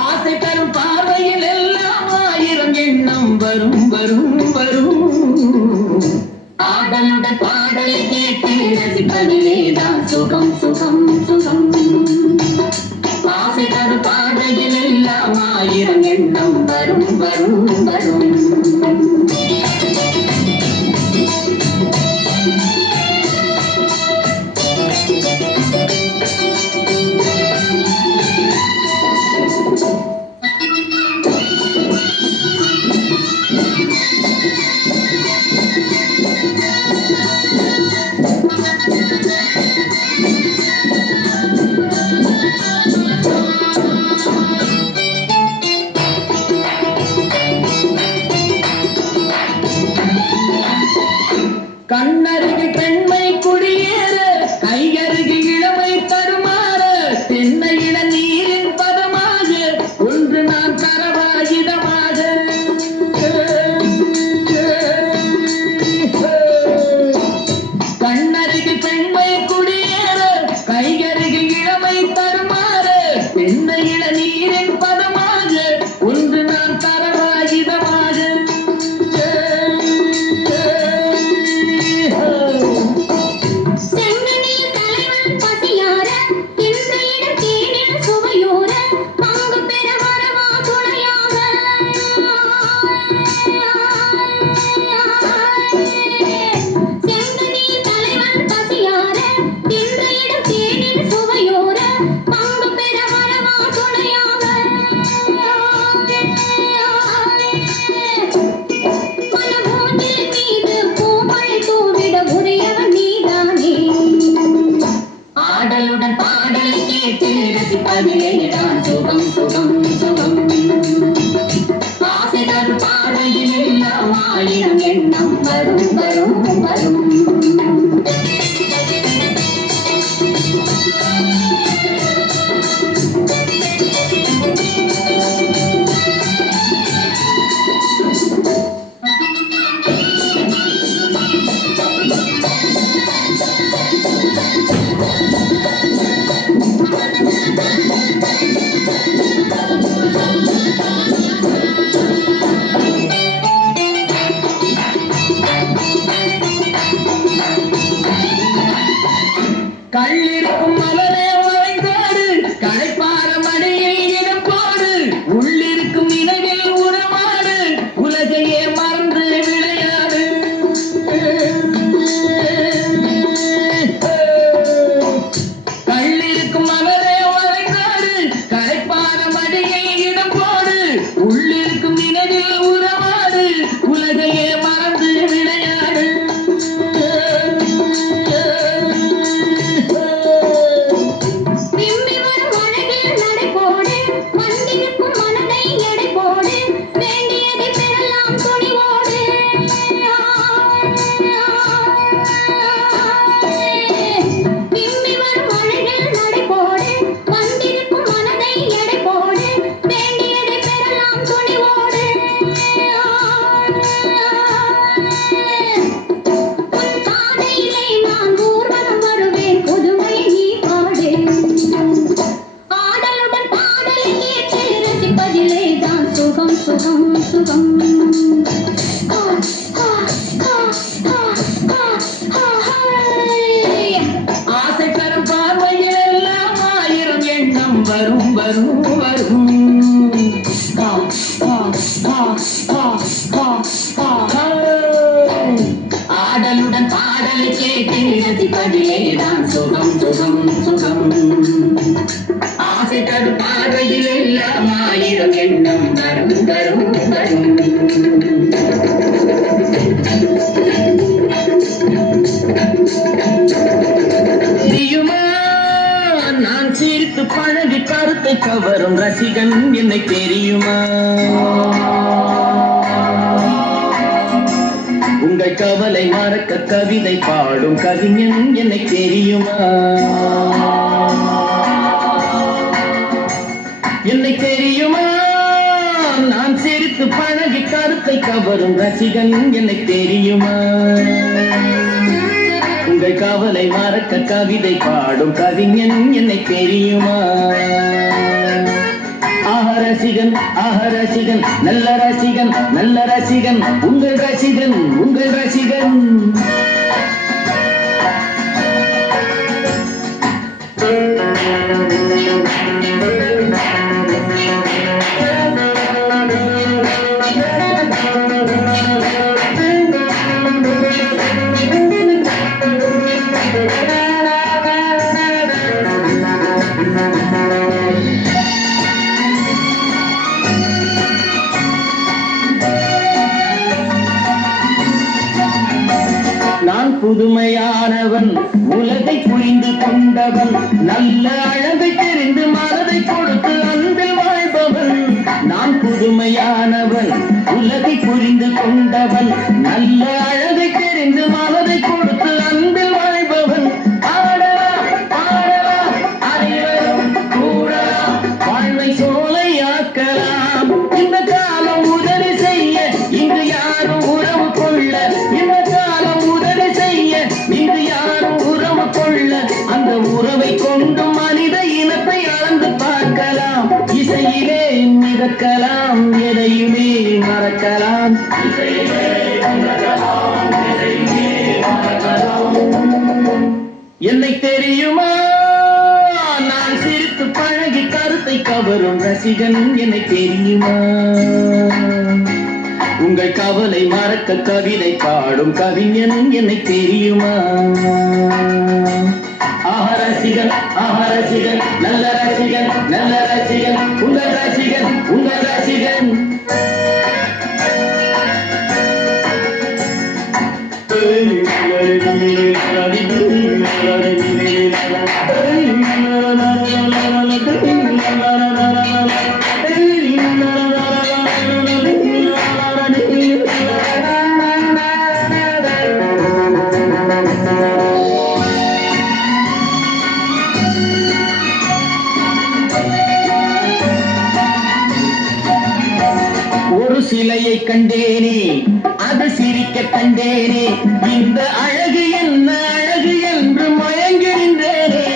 ஆசை தரும் பார்வையில் எல்லாம் ஆயிரம் எண்ணம் வரும் வரும் வரும். ஆடலுடன் பாடலை கேட்டு ரசிப்பதிலேதான் சுகம் சுகம் சுகம். ஆசை தரும் பார்வையில் எல்லாம் ஆயிரம் எண்ணம் வரும் வரும் வரும். கண்ணருகில் பெண்மை குடியேற, கையருகில் இளமை தடுமாற, தென்னை இள நீரின் பதமாக ஒன்று நான் தரவாயுதமாக. கண்ணருகில் பெண்மை குடியேற, கையருகில் இளமை தடுமாற, தென்னை இள நீரின் பதமாக ஒன்று நான் தரவாயுதமாக. ஆடலுடன் பாடலை கேட்டு ரசிப்பதிலேதான் சுகம் சுகம் சுகம். ஆசை தரும் பாடலில் எல்லாம் ஆயிரம் எண்ணம் வரும் வரும் வரும். கள்ளிருக்கும் மலரே வளைந்தாடு, களைப்பார மடியில் இடம் போடு, உள்ளிருக்கும் நினைவில் உறவாடு, உலகையே மறந்து விளையாடு. கள்ளிருக்கும் மலரே வளைந்தாடு, களைப்பார மடியில் இடம் போடு, உள்ளிருக்கும் நினைவில் உறவாடு, உலகையே மறந்து விளையாடு. சுகம் சுகம். ஆசை தரும் பார்வையில் எல்லாம் ஆயிரம் எண்ணம் வரும் வரும் வரும். ஆடலுடன் பாடலை கேட்டு ரசிப்பதிலேதான் சுகம் சுகம் சுகம். ஆசை தரும் பார்வையில் எல்லாம் ஆயிரம் எண்ணம் வரும் வரும் வரும். தெரியுமா, நான் சிரித்து பழகி கருத்தை கவரும் ரசிகன் என்னை தெரியுமா? உங்கள் கவலை மறக்க கவிதை பாடும் கவிஞன் என்னை தெரியுமா? என்னை தெரியுமா, நான் சிரித்து பழகி கருத்தை கவரும் ரசிகன் என்னை தெரியுமா? உங்கள் கவலை மறக்க கவிதை பாடும் கவிஞன் என்னை தெரியுமா? ரசிகன் ரசிகன் நல்ல ரசிகன் நல்ல ரசிகன் உங்கள் ரசிகன் உங்கள் ரசிகன். நான் புதுமையானவன் உலகை புரிந்து கொண்டவன் நல்ல அழகை தெரிந்து மனதை கொடுத்து அன்பில் வாழ்பவன். நான் புதுமையானவன் உலகை புரிந்து கொண்டவன் நல்ல அழகை தெரிந்து மனதை கொடுத்து அன்பில் வாழ்பவன். ஆடலாம் பாடலாம் அனைவரும் கூடலாம் வாழ்வை சோலையாக்கலாம். இந்த காலம் உதவி செய்ய இங்கு யாரும் உறவு கொள்ள, இந்த காலம் உதவி செய்ய இங்கு யாரும் உறவு கொள்ள. அந்த உறவை கொண்டு மனித இனத்தை அளந்து பார்க்கலாம். இசையிலே மிதக்கலாம் எதையுமே மறக்கலாம். என்னை தெரியுமா? நான் சிரித்து பழகி கருத்தை கவரும் ரசிகன் என்னை தெரியுமா? உங்கள் கவலை மறக்க கவிதை பாடும் கவிஞன் என்னை தெரியுமா? ரசிகன் ரசிகன் நல்ல ரசிகன் நல்ல ரசிகன் உங்கள் ரசிகன் உங்கள் ரசிகன். ஒரு சிலையை கண்டேனே அது சிரிக்க கண்டேனே, இந்த அழகு என்ன அழகு என்று மயங்குகின்றேனே.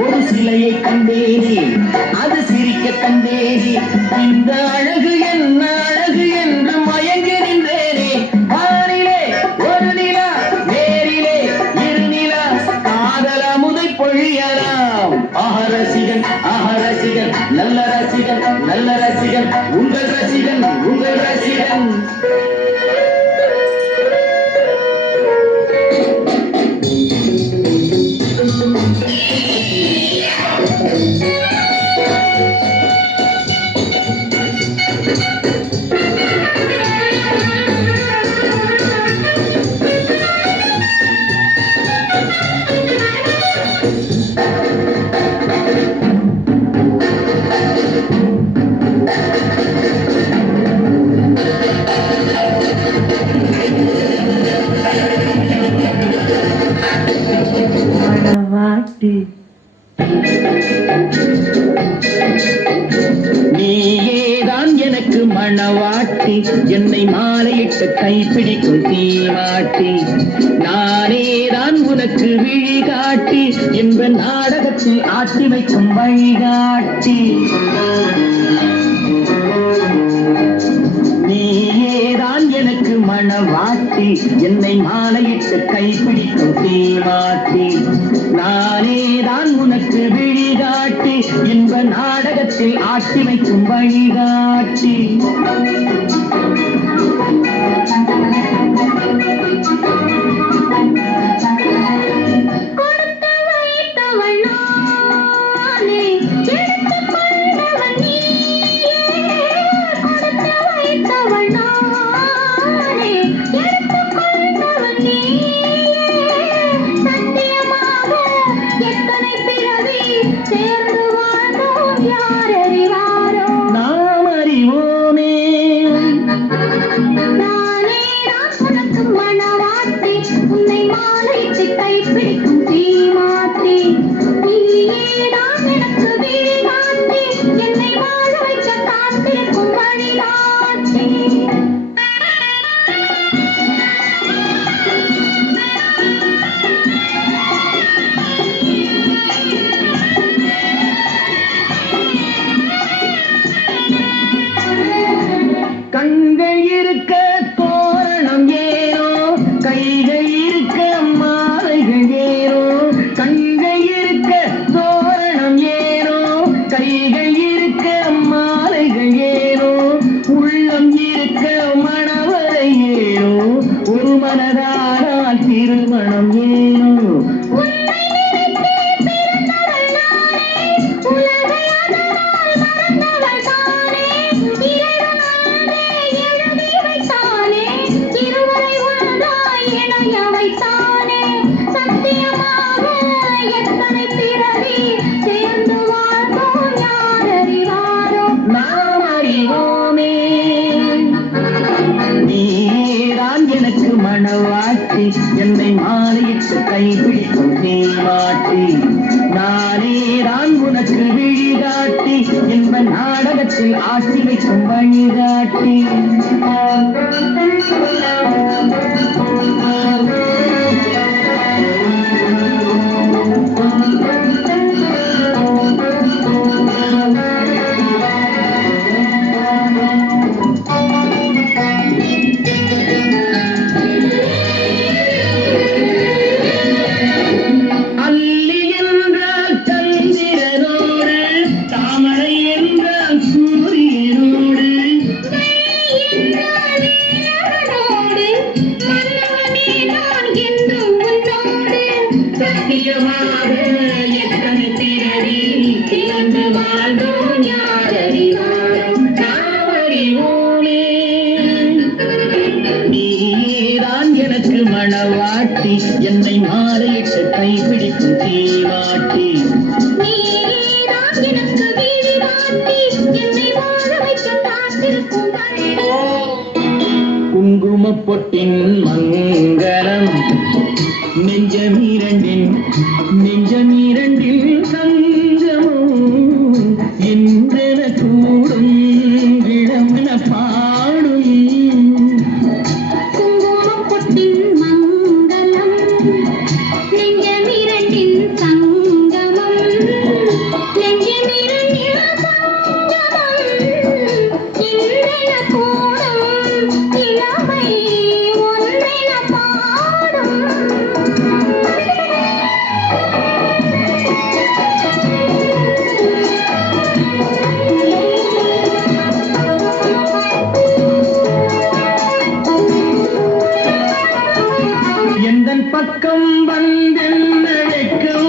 ஒரு சிலையை கண்டேனே அது சிரிக்க கண்டேனே, இந்த அழகு என்ன அழகு என்று மயங்குகின்றேனே. வானிலே ஒரு நிலா நேரிலே இரு நிலா காதல் அமுதை பொழியலாம். ரசிகன் ரசிகன் நல்ல ரசிகன் நல்ல ரசிகன் உங்கள் ரசிகன் உங்கள் ரசிகன். நீயேதான் எனக்கு மணவாட்டி, என்னை மாலையிட்டு கைப்பிடிக்கும் தீமாட்டி. நானேதான் உனக்கு விழிகாட்டி, என்ப நாடகத்தில் ஆட்டி வைக்கும் வழிகாட்டி. நீயேதான் எனக்கு மணவாட்டி, என்னை மாலையிட்டு கைப்பிடிக்கும் தீமாட்டி. நானேதான் உனக்கு விழிகாட்டி, இன்ப நாடகத்தில் ஆட்டி வைக்கும் வழிகாட்டி. நானே மாலையிட்டு கைப்பிடிக்கும் தீமாட்டி நானே தான் உனக்கு விழிகாட்டி இந்த நாடகத்தில் ஆட்சி வைக்கும் வழிகாட்டி மணவாட்டி என்னை மாலையிட்டு கைப்பிடிக்கும் தீவாட்டி குங்கும பொட்டின் மங்களம் நெஞ்சமீரண்டில் சங்கமும் இன்றென கூடும் இளமென பாடும் பக்கம் வந்தென்னழைக்கும்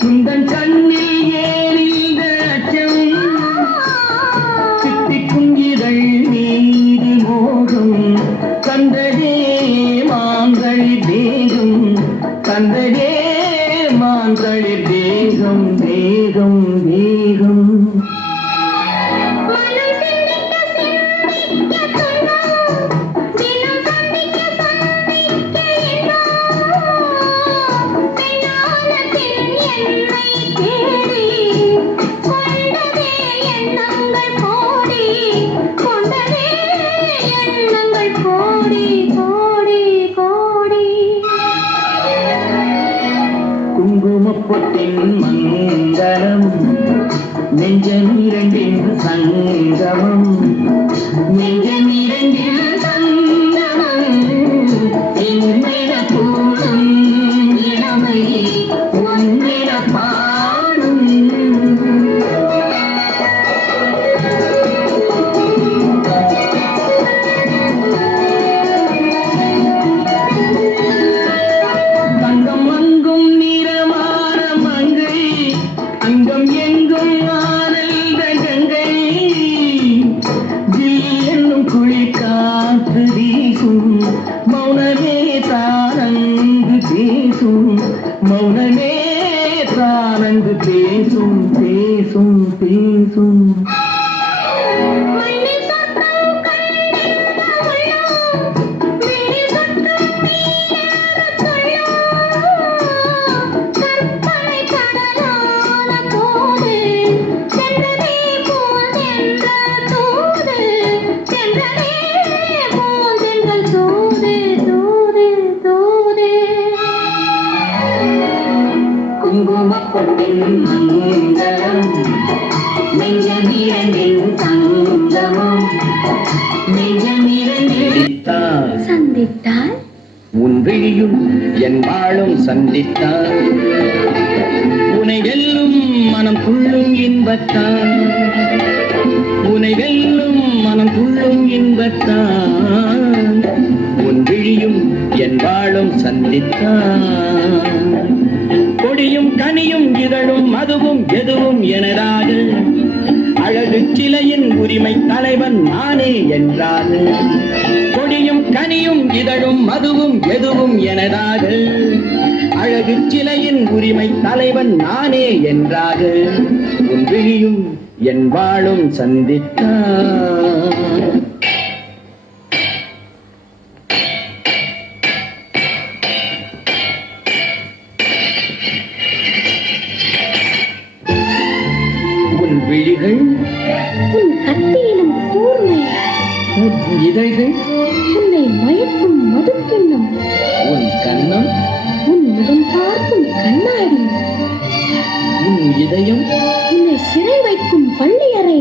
சுந்தன் கண்ணில் ஏறிந்த அச்சம் சித்திக்கும் இதழ் மீது மோகம் கந்தடே மாங்களிர் தேகம் கந்தடே மாங்களிர் தேகம் தேகம் தேகம் குங்குமப்பொட்டின் மங்களம் நெஞ்சமீரண்டின் சங்கமம் நெஞ்சமீரண்டின் சங்கமம் என்மென கூடும் இளமை ஒன்மென பாடும் தங்கம் அங்கும் நிறமான மங்கை அங்கம் எங்கும் ஆனந்த கங்கை என்னும் குளிர் காத்து வீசும் மௌனமே தானங்கு பேசும் மௌனமே தானங்கு பேசும் பேசும் பேசும் குங்குமப்பொட்டின் மங்களம் நெஞ்சமீரண்டின் சங்கமம் நெஞ்சமீரண்டில் சந்தித்தால் உன் விழியும் என் வாழும் சந்தித்தால் உனை வெல்லும் மனம் துள்ளும் இன்பத்தான் உனை வெல்லும் மனம் துள்ளும் இன்பத்தான் உன் விழியும் என் வாழும் சந்தித்தான் கொடியும் கனியும் இதழும் அதுவும் எதுவும் எனதாக அழகு சிலையின் உரிமை தலைவன் நானே என்றார் கொடியும் கனியும் இதழும் அதுவும் எதுவும் எனதாக அழகு சிலையின் உரிமை தலைவன் நானே என்றாக உன் விழியும் என் வாழும் சந்தித்தான் இதழ்கள் உன்னை மயக்கும் மதுக்கிண்ணம், உன் கன்னம் உன் முகம் பார்க்கும் கண்ணாடி, உன் இதயம் உன்னை சிறை வைக்கும் பள்ளி அறை.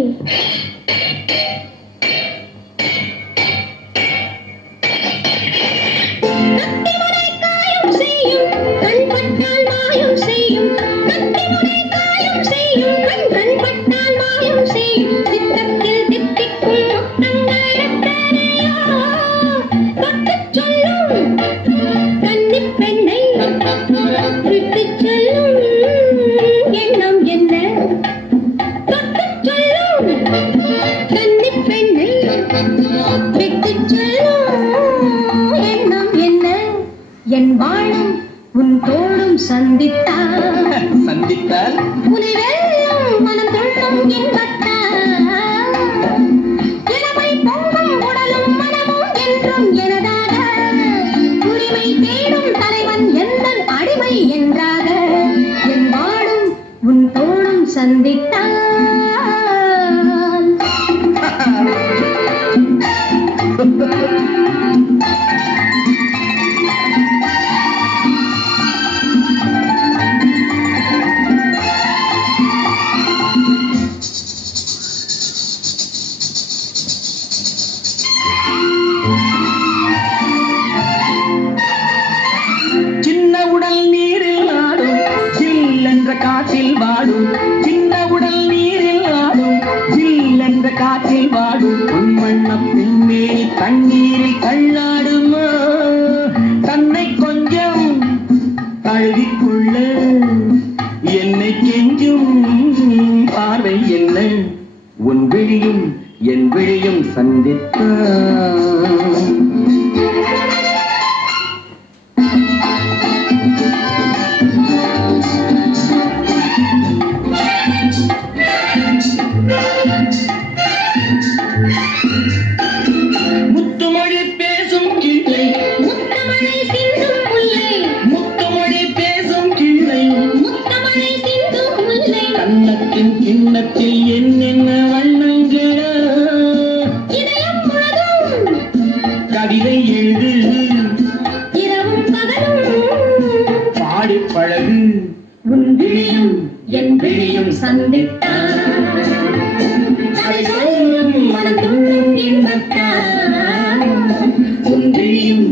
என் வாழும் உன் தோளும் சந்தித்தால் உன்னை வெல்லும் மனம் தொழும் இன்பத்தால் இளமை பொங்கும் உடலும் மனமும் என்றும் எனதாக உரிமை தேடும் தலைவன் எந்தன் அடிமை என்றாக என் வாழும் உன் தோளும் சந்தித்தால். காற்றில் வாடும் சின்ன உடல் நீரில் ஆடும் ஜில் என்ற காற்றில் வாடும் பொன்வண்ணம் பின்மேனி தண்ணீரில் கள்ளாடுமா தன்னை கொஞ்சம் தழுவிக்கொள்ள என்னை கெஞ்சும் பார்வை என்ன உன் விழியும் என் விழியும் சந்தித்தான். முத்துமொழி பேசும் கிளை முத்தமழை சிந்தும் முல்லை, முத்துமொழி பேசும் கிளை முத்தமழை சிந்தும் முல்லை, கன்னத்தின் கிண்ணத்தில் என்னென்ன வண்ணங்களா இதயம் முழுதும் கவிதை எழுது இரவும் பகலும் பாடி பழகு உன் விழியும் என் விழியும் சந்தித்தான் அதை சொல்லும் மனம் துள்ளும் இன்பத்தான் உன் விழியும்